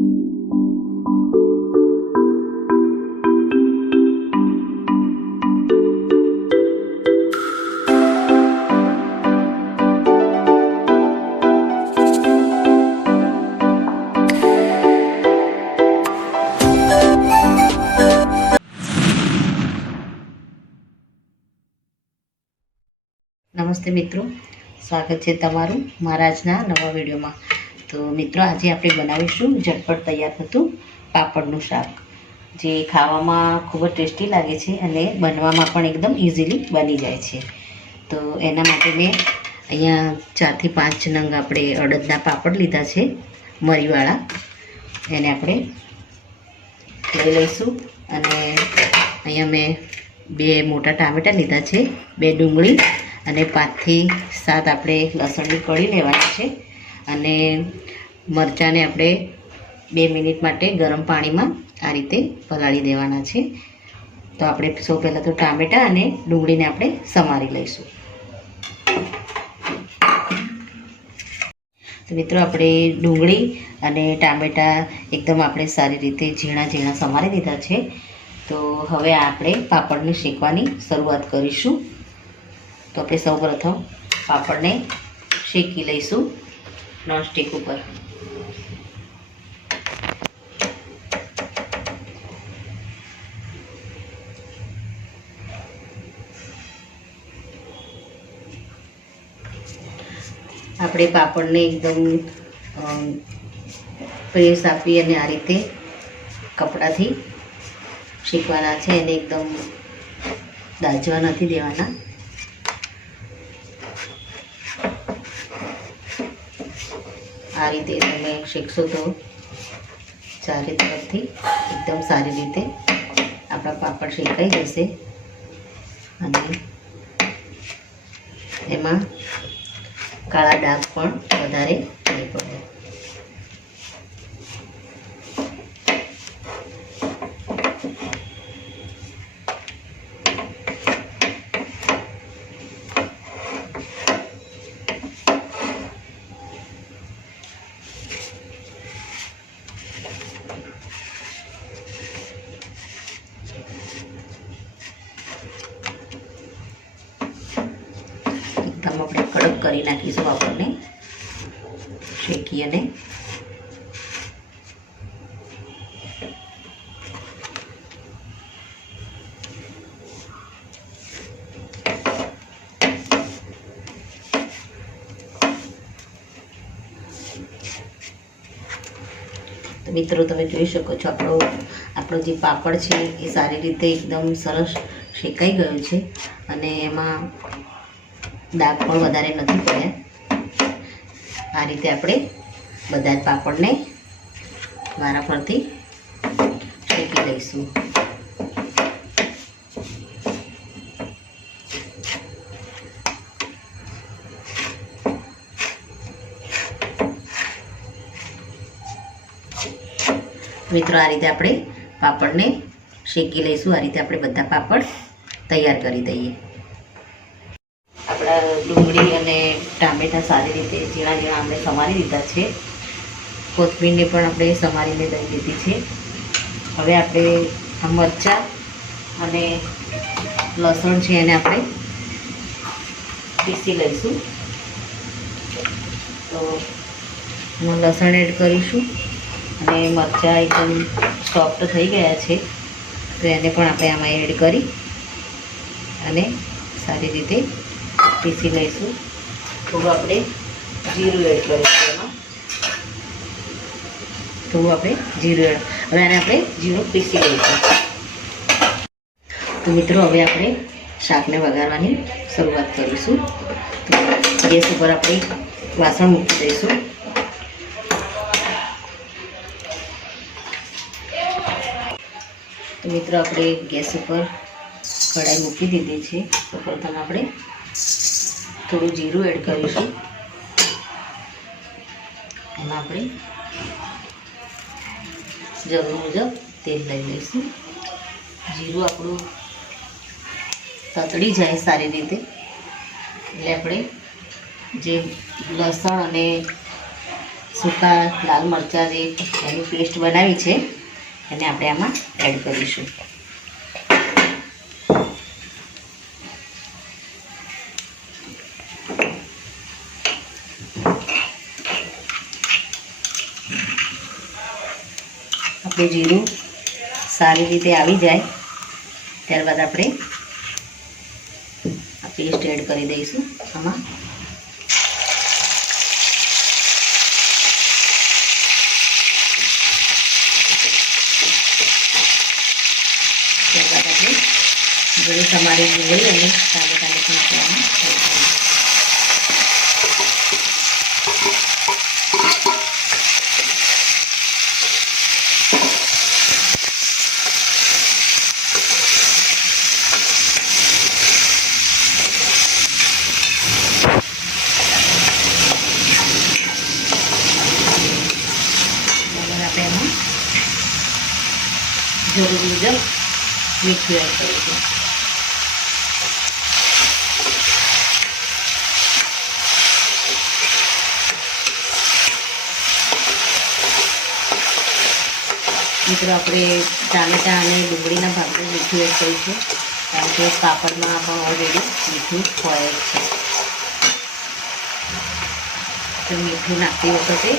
નમસ્તે મિત્રો, સ્વાગત છે તમારું મારા આજના નવા વિડીયોમાં। તો મિત્રો, આજે આપણે બનાવીશું ઝટપટ તૈયાર થતું પાપડનું શાક, જે ખાવામાં ખૂબ જ ટેસ્ટી લાગે છે અને બનવામાં પણ એકદમ ઇઝીલી બની જાય છે। તો એના માટે મેં અહીંયા 4 થી 5 નંગ આપણે અડદના પાપડ લીધા છે, મરીવાળા। એને આપણે લઈ લઈશું અને અહીંયા મેં 2 મોટા ટામેટાં લીધા છે, 2 ડુંગળી અને 5 થી 7 આપણે લસણની કળી લેવાની છે અને મરચાંને આપણે 2 મિનિટ માટે ગરમ પાણીમાં આ રીતે પલાળી દેવાના છે। તો આપણે સૌ પહેલાં તો ટામેટાં અને ડુંગળીને આપણે સમારી લઈશું। તો મિત્રો, આપણે ડુંગળી અને ટામેટાં એકદમ આપણે સારી રીતે ઝીણા ઝીણા સમારી દીધા છે। તો હવે આપણે પાપડને શેકવાની શરૂઆત કરીશું। તો આપણે સૌપ્રથમ પાપડને શેકી લઈશું નોનસ્ટિક ઉપર। આપણે પાપડને એકદમ પ્રેસ આપી અને આ રીતે કપડાથી શેકવાના છે, એને એકદમ દાજવા નથી દેવાના। આ રીતે તમે શેકશો તો ચારે તરફથી એકદમ સારી રીતે આપણા પાપડ શેકાઈ જશે અને એમાં કાળા ડાઘ પણ વધારે નહીં પડે। એકદમ આપણે કડક કરી નાખીશું પાપડને શેકી અને તો મિત્રો, તમે જોઈ શકો છો આપણો જે પાપડ છે એ સારી રીતે એકદમ સરસ શેકાઈ ગયો છે અને એમાં દાગ પણ વધારે નથી પડ્યા। આ રીતે આપણે બધા જ પાપડને વારાફરતી શેકી લઈશું। મિત્રો, આ રીતે આપણે પાપડને શેકી લઈશું। આ રીતે આપણે બધા પાપડ તૈયાર કરી દઈએ। આપણા ડુંગળી અને ટામેટાં સારી રીતે ઝીણા ઝીણા આપણે સમારી દીધા છે, કોથમીરને પણ આપણે સમારીને દઈ દીધી છે। હવે આપણે આ મરચાં અને લસણ છે એને આપણે પીસી લઈશું। તો લસણ એડ કરીશું અને મરચાં એકદમ સોફ્ટ થઈ ગયા છે તો એને પણ આપણે આમાં એડ કરી અને સારી રીતે પીસી લઈશું। થોડું આપણે જીરું એડ કરીશું એમાં, થોડું આપણે જીરું એડ, હવે આને આપણે જીરું પીસી લઈશું। તો મિત્રો, હવે આપણે શાકને વઘારવાની શરૂઆત કરીશું। તો ગેસ ઉપર આપણે વાસણ મૂકી દઈશું। તો મિત્રો, આપણે ગેસ ઉપર કઢાઈ મૂકી દીધી છે। તો પ્રથમ આપણે થોડું જીરું એડ કરીશું, એમાં આપણે જરૂર મુજબ તેલ લઈ લઈશું। જીરું આપણું તતડી જાય સારી રીતે એટલે આપણે જે લસણ અને સૂકા લાલ મરચાં જે એની પેસ્ટ બનાવી છે એને આપણે આમાં એડ કરીશું. આપણે જીરું સારી રીતે આવી જાય ત્યારબાદ આપણે આ પેસ્ટ એડ કરી દઈશું આમાં. ત્યારબાદ આપણે બધી તમારી ડુંગળી અને ટામેટાને પણ આપણે આમાં એડ કરીશું. જરૂર મુજબ મીઠું એડ કરીશું. મિત્રો આપણે ટામેટા અને ડુંગળીના ભાગમાં મીઠું એડ કરીશું કારણ કે પાપડમાં પણ ઓલરેડી મીઠું હોય જ છે. તો મીઠું નાખતી વખતે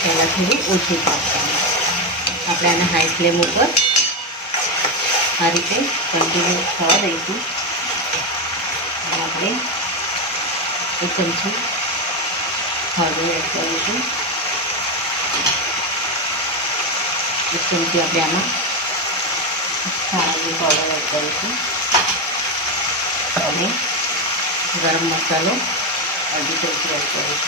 પહેલાં થોડું ઓછું નાખવાનું. આપણે આને હાઈ ફ્લેમ ઉપર આ રીતે કન્ટિન્યુ થવા દઈશું. આપણે 1 ચમચી હળદર એડ કરીશું. 1 ચમચી આપણે આમાં ધાણાની પાવડર એડ કરીશું અને ગરમ મસાલો અડધી ચમચી એડ કરીશું.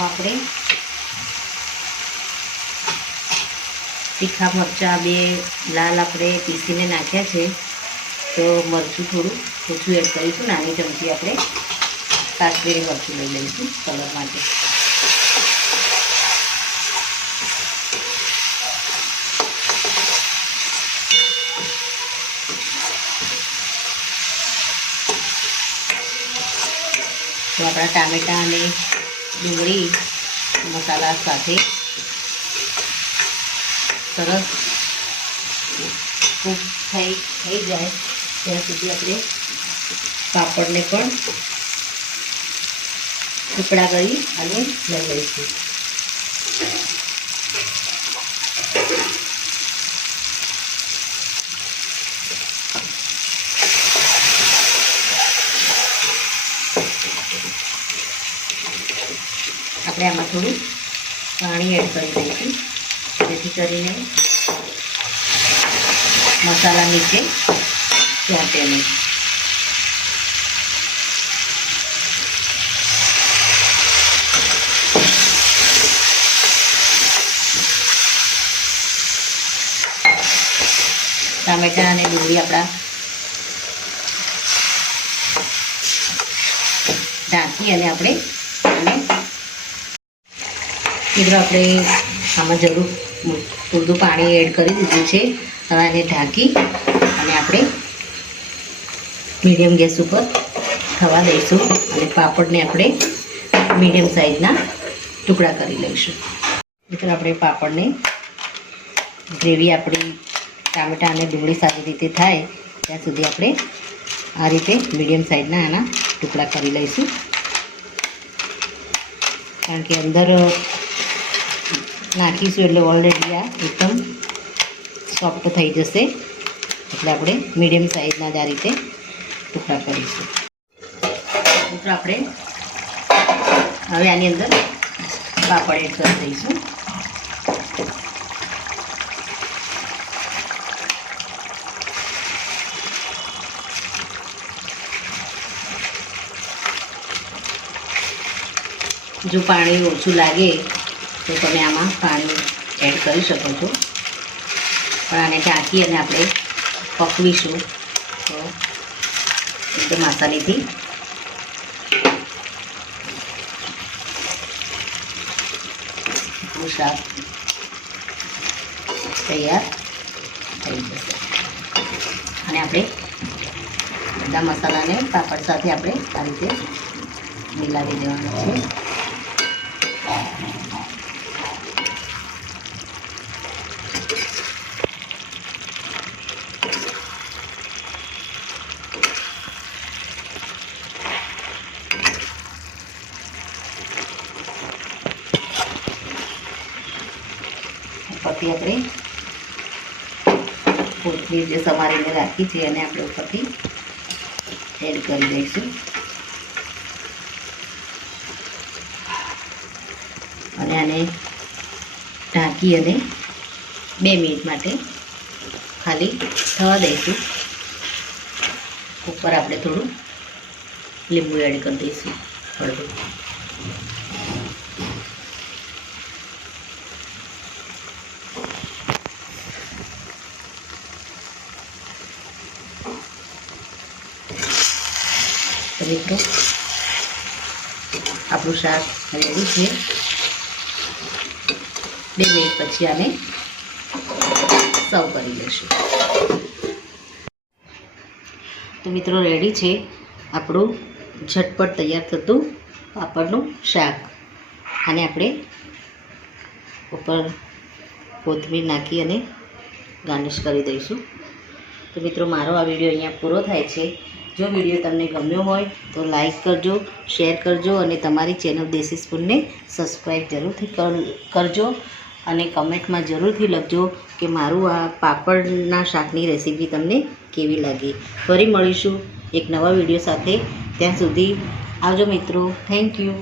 આપણે તીખા મરચાં 2 લાલ આપણે પીસીને નાખ્યા છે તો મરચું થોડું ઓછું એડ કરીશું. નાની ચમચી આપણે કાશ્મીરી મરચું લઈ લઈશું કલર માટે. તો આપણા ટામેટાં અને ડુંગળી મસાલા સાથે સરસ કૂક થઈ જાય ત્યાં સુધી આપણે પાપડને પણ ટુકડા કરી અને લઈ લઈશું. આપણે આમાં થોડું પાણી એડ કરી દઈશું જેથી કરીને મસાલા નીચે ચોંટે નહીં. ટામેટા અને ડુંગળી આપણા ઢાંકી અને આપણે મિત્રો આપણે આમાં જરૂર પૂરતું પાણી એડ કરી દીધું છે. હવે આને ઢાંકી અને આપણે મીડિયમ ગેસ ઉપર થવા દઈશું અને પાપડને આપણે મીડિયમ સાઈઝના ટુકડા કરી લઈશું. મિત્રો આપણે પાપડને ગ્રેવી આપણી ટામેટાં અને ડુંગળી સારી રીતે થાય ત્યાં સુધી આપણે આ રીતે મીડિયમ સાઈઝના આના ટુકડા કરી લઈશું કારણ કે અંદર નાખીશું એટલે ઓલરેડી આ એકદમ સોફ્ટ થઈ જશે. એટલે આપણે મીડિયમ સાઈઝના જ આ રીતે ટુકડા કરીશું. મિત્રો આપણે હવે આની અંદર પાપડ એડ કરી દઈશું. જો પાણી ઓછું લાગે તો તમે આમાં પાણી એડ કરી શકો છો. પણ આને ઢાંકી અને આપણે પકવીશું તો એકદમ આસાનીથી આપણું શાક તૈયાર થઈ જશે. અને આપણે બધા મસાલાને પાપડ સાથે આપણે આ રીતે મિલાવી દેવાનું છે. ઉપરથી આપણે કોથમીર જે સમારીને રાખી છે અને આપણે ઉપરથી એડ કરી દઈશું અને આને ઢાંકી અને 2 મિનિટ માટે ખાલી થવા દઈશું. ઉપર આપણે થોડું લીંબુ એડ કરી દઈશું, હળવું. તો મિત્રો આપણું શાક રેડી છે. 2 મિનિટ પછી આને સર્વ કરી લઈશું. તો મિત્રો રેડી છે આપણું ઝટપટ તૈયાર થતું પાપડનું શાક. આને આપણે ઉપર કોથમીર નાખી અને ગાર્નિશ કરી દઈશું. તો મિત્રો મારો આ વિડીયો અહીંયા પૂરો થાય છે. જો વિડીયો તમને ગમ્યો હોય તો લાઈક કરજો, શેર કરજો અને તમારી ચેનલ દેશી સ્પૂનને સબસ્ક્રાઈબ જરૂરથી કરજો અને કમેન્ટમાં જરૂરથી લખજો કે મારું આ પાપડના શાકની રેસીપી તમને કેવી લાગી. ફરી મળીશું એક નવા વિડીયો સાથે. ત્યાં સુધી આવજો મિત્રો. Thank you.